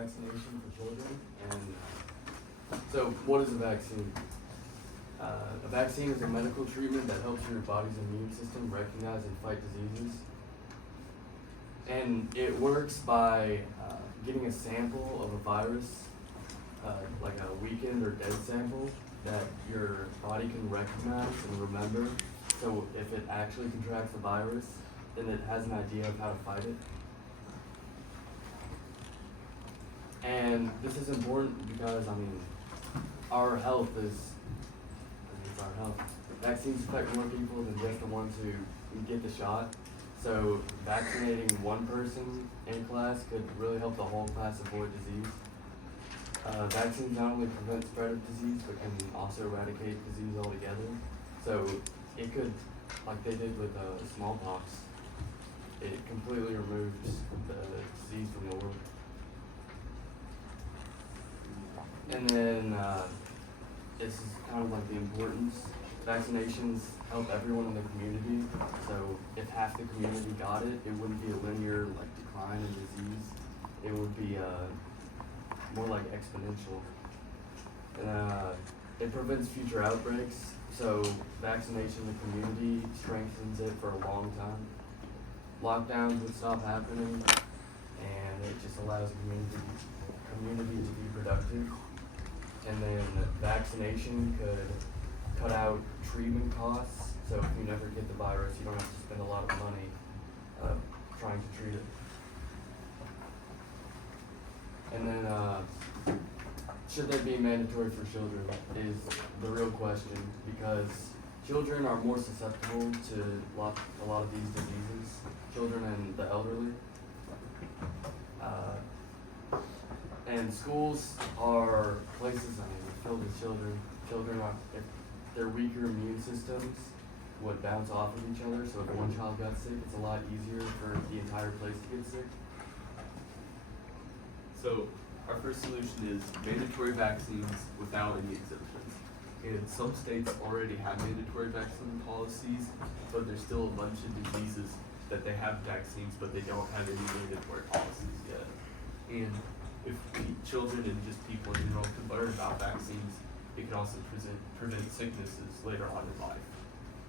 vaccination for children. And so what is a vaccine? A vaccine is a medical treatment that helps your body's immune system recognize and fight diseases. And it works by getting a sample of a virus, like a weakened or dead sample, that your body can recognize and remember. So if it actually contracts the virus, then it has an idea of how to fight it. And this is important because, our health is, it's our health. Vaccines affect more people than just the ones who get the shot. So vaccinating one person in class could really help the whole class avoid disease. Vaccines not only prevent spread of disease, but can also eradicate disease altogether. So it could, like they did with smallpox, it completely removes the disease from the world. And then this is kind of like the importance. Vaccinations help everyone in the community. So if half the community got it, it wouldn't be a linear decline in disease. It would be more like exponential. And it prevents future outbreaks. So vaccination in the community strengthens it for a long time. Lockdowns would stop happening, and it just allows the community to be productive. And then vaccination could cut out treatment costs. So if you never get the virus, you don't have to spend a lot of money trying to treat it. And then should they be mandatory for children is the real question, because children are more susceptible to a lot of these diseases, children and the elderly. And schools are places, filled with children. Children are, if their weaker immune systems would bounce off of each other, so if one child got sick, it's a lot easier for the entire place to get sick. So our first solution is mandatory vaccines without any exemptions. And some states already have mandatory vaccine policies, but there's still a bunch of diseases that they have vaccines, but they don't have any mandatory policies yet. And if children and just people in general could learn about vaccines, it can also prevent sicknesses later on in life.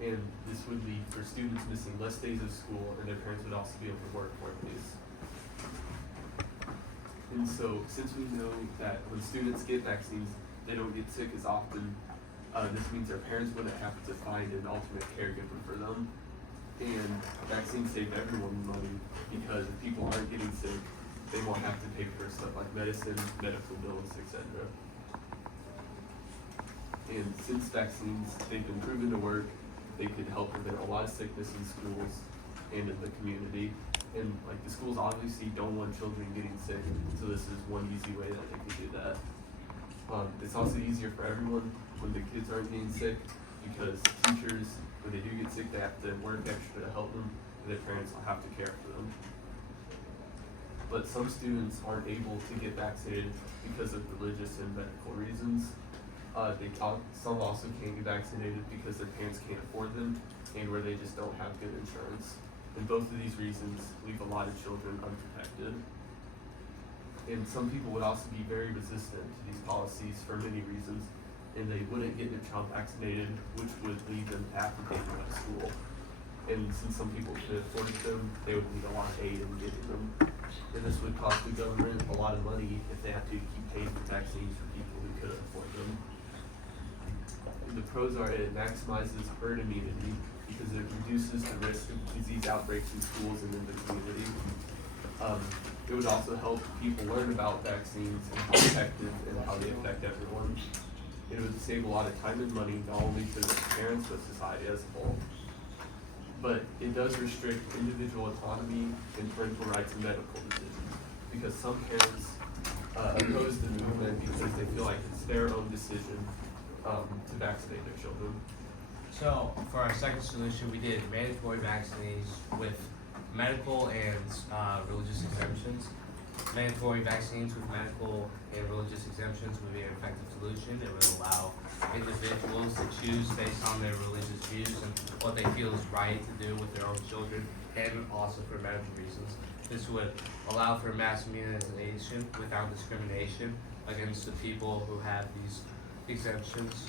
And this would lead for students missing less days of school, and their parents would also be able to work more days. And so, since we know that when students get vaccines, they don't get sick as often, this means their parents wouldn't have to find an alternate caregiver for them. And vaccines save everyone money, because if people aren't getting sick, they won't have to pay for stuff like medicine, medical bills, etc. And since vaccines, they've been proven to work, they could help prevent a lot of sickness in schools and in the community. And the schools obviously don't want children getting sick, so this is one easy way that they can do that. It's also easier for everyone when the kids aren't getting sick, because teachers, when they do get sick, they have to work extra to help them, and their parents will have to care for them. But some students aren't able to get vaccinated because of religious and medical reasons. Some also can't get vaccinated because their parents can't afford them, and where they just don't have good insurance. And both of these reasons leave a lot of children unprotected. And some people would also be very resistant to these policies for many reasons, and they wouldn't get their child vaccinated, which would lead them to have to take them out of school. And since some people could afford them, they would need a lot of aid in getting them. And this would cost the government a lot of money if they have to keep paying for vaccines for people who couldn't afford them. And the pros are it maximizes herd immunity, because it reduces the risk of disease outbreaks in schools and in the community. It would also help people learn about vaccines and how effective and how they affect everyone. It would save a lot of time and money, not only for the parents, but society as a whole. But it does restrict individual autonomy and parental rights in medical decisions, because some parents oppose the movement because they feel like it's their own decision to vaccinate their children. So for our second solution, we did mandatory vaccines with medical and religious exemptions. Mandatory vaccines with medical and religious exemptions would be an effective solution. It would allow individuals to choose based on their religious views and what they feel is right to do with their own children, and also for medical reasons. This would allow for mass immunization without discrimination against the people who have these exemptions.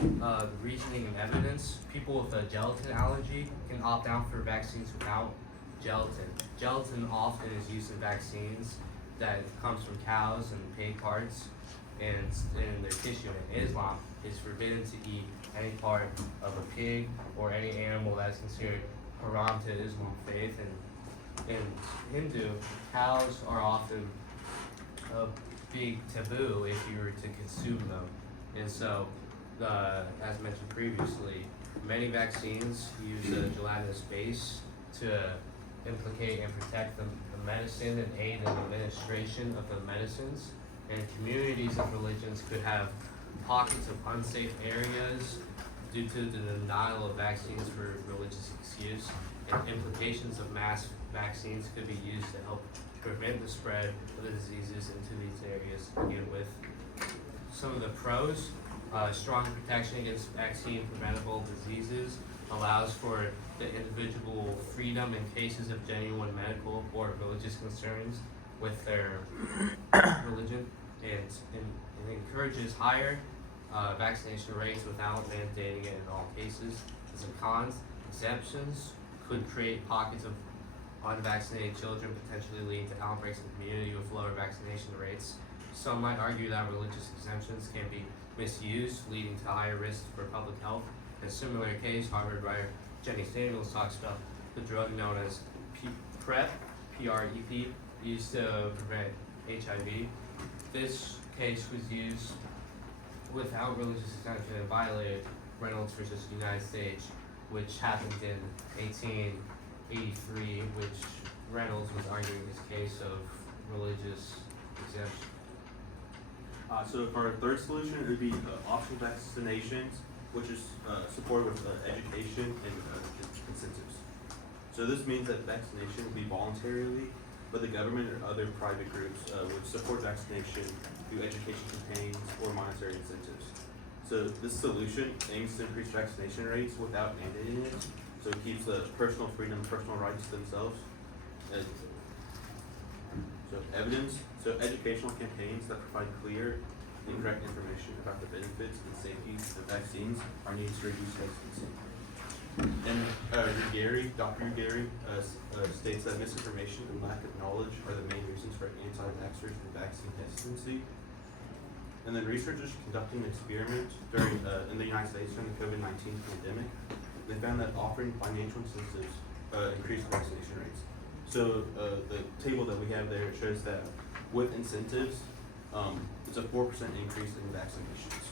The reasoning and evidence. People with a gelatin allergy can opt out for vaccines without gelatin. Gelatin often is used in vaccines that comes from cows and pig parts and in their tissue. In Islam, it's forbidden to eat any part of a pig or any animal that's considered haram to Islam faith. And in Hindu, cows are often a big taboo if you were to consume them. And so, as mentioned previously, many vaccines use a gelatinous base to implicate and protect the medicine and aid in the administration of the medicines. And communities of religions could have pockets of unsafe areas due to the denial of vaccines for religious excuse. And implications of mass vaccines could be used to help prevent the spread of the diseases into these areas. Again, with some of the pros, strong protection against vaccine preventable diseases allows for the individual freedom in cases of genuine medical or religious concerns with their religion, and it encourages higher vaccination rates without mandating it in all cases. Some cons, exemptions could create pockets of unvaccinated children, potentially leading to outbreaks in the community with lower vaccination rates. Some might argue that religious exemptions can be misused, leading to higher risks for public health. In a similar case, Harvard writer Jenny Samuels talks about the drug known as PrEP, P-R-E-P, used to prevent HIV. This case was used without religious exemption and violated Reynolds versus United States, which happened in 1883, which Reynolds was arguing his case of religious exemption. So for our third solution, it would be optional vaccinations, which is supported with education and incentives. So this means that vaccination will be voluntarily, but the government or other private groups would support vaccination through education campaigns or monetary incentives. So this solution aims to increase vaccination rates without mandating it, so it keeps the personal freedom, personal rights themselves. So evidence, so educational campaigns that provide clear and correct information about the benefits and safety of vaccines are needed to reduce hesitancy. And Dr. Ugary states that misinformation and lack of knowledge are the main reasons for anti-vaxxers and vaccine hesitancy. And then researchers conducting an experiment in the United States during the COVID-19 pandemic, they found that offering financial incentives increased vaccination rates. So the table that we have there shows that with incentives, it's a 4% increase in vaccinations.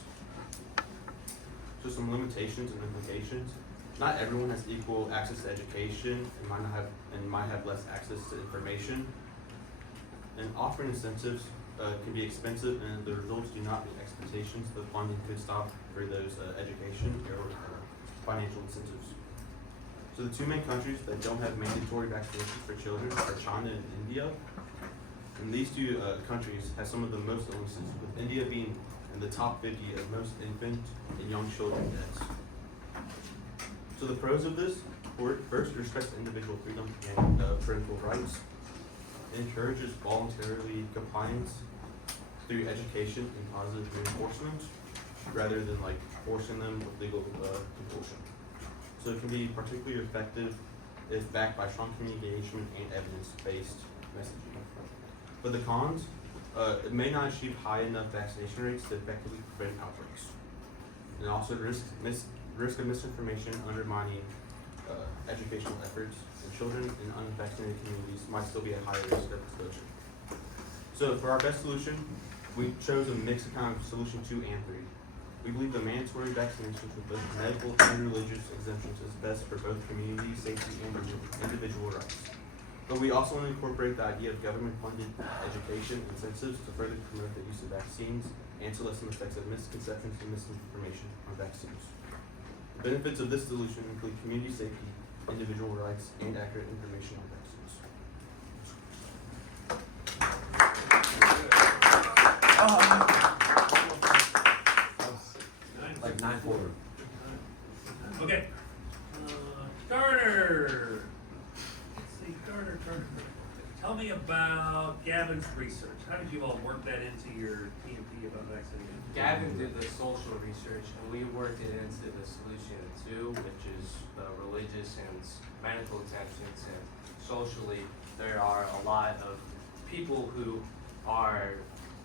So some limitations and implications. Not everyone has equal access to education and might have less access to information. And offering incentives can be expensive, and the results do not meet expectations. The funding could stop for those education or financial incentives. So the two main countries that don't have mandatory vaccinations for children are China and India. And these two countries have some of the most illnesses, with India being in the top 50 of most infant and young children deaths. So the pros of this, first, it respects individual freedom and parental rights. It encourages voluntary compliance through education and positive reinforcement, rather than like forcing them with legal compulsion. So it can be particularly effective if backed by strong community engagement and evidence-based messaging. But the cons, it may not achieve high enough vaccination rates to effectively prevent outbreaks. And also risk of misinformation undermining educational efforts, and children in unvaccinated communities might still be at higher risk of exposure. So for our best solution, we chose a mix of kind of solution 2 and 3. We believe the mandatory vaccinations with both medical and religious exemptions is best for both community safety and individual rights. But we also want to incorporate the idea of government-funded education incentives to further promote the use of vaccines and to lessen the effects of misconceptions and misinformation on vaccines. The benefits of this solution include community safety, individual rights, and accurate information on vaccines. Like 9-4. Okay. Carter. Let's see, Carter. Tell me about Gavin's research. How did you all work that into your TMP about vaccination? Gavin did the social research, and we worked it into the solution too, which is the religious and medical exemptions. And socially, there are a lot of people who are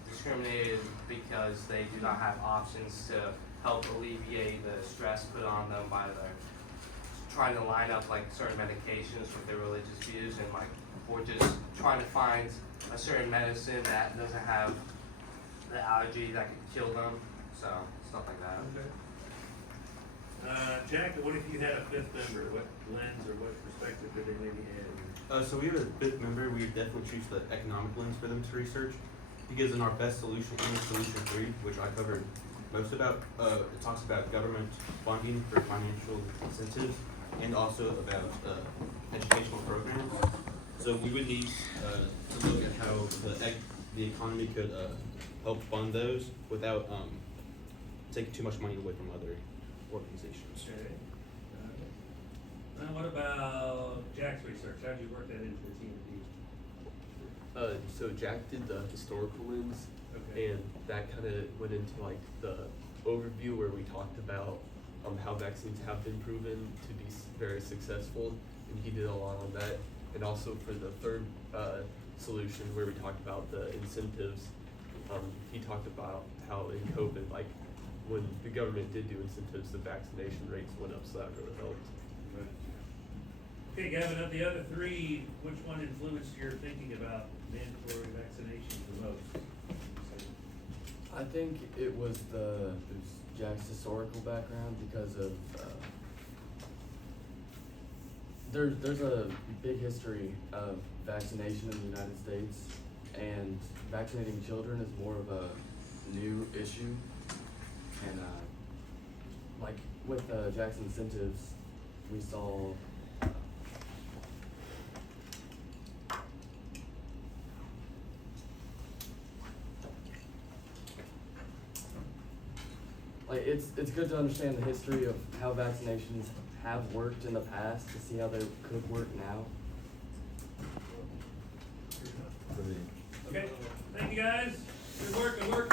discriminated because they do not have options to help alleviate the stress put on them by the trying to line up like certain medications with their religious views, and like or just trying to find a certain medicine that doesn't have the allergy that could kill them, so stuff like that. Okay. Jack, what if you had a fifth member? What lens or what perspective did they maybe add? So we have a fifth member. We would definitely choose the economic lens for them to research, because in our best solution, in solution 3, which I covered most about, it talks about government funding for financial incentives and also about educational programs. So we would need to look at how the economy could help fund those without taking too much money away from other organizations. Okay. Now what about Jack's research? How did you work that into the TMP? So Jack did the historical lens, Okay. and that kind of went into like the overview where we talked about how vaccines have been proven to be very successful, and he did a lot on that. And also for the third solution where we talked about the incentives, he talked about how in COVID, like when the government did do incentives, the vaccination rates went up, so that really helped. Okay, Gavin, of the other three, which one influenced your thinking about mandatory vaccinations the most? I think it was Jack's historical background because of there's a big history of vaccination in the United States, and vaccinating children is more of a new issue. And like with Jack's incentives, we saw like it's good to understand the history of how vaccinations have worked in the past to see how they could work now. Okay, thank you guys. Good work, good work.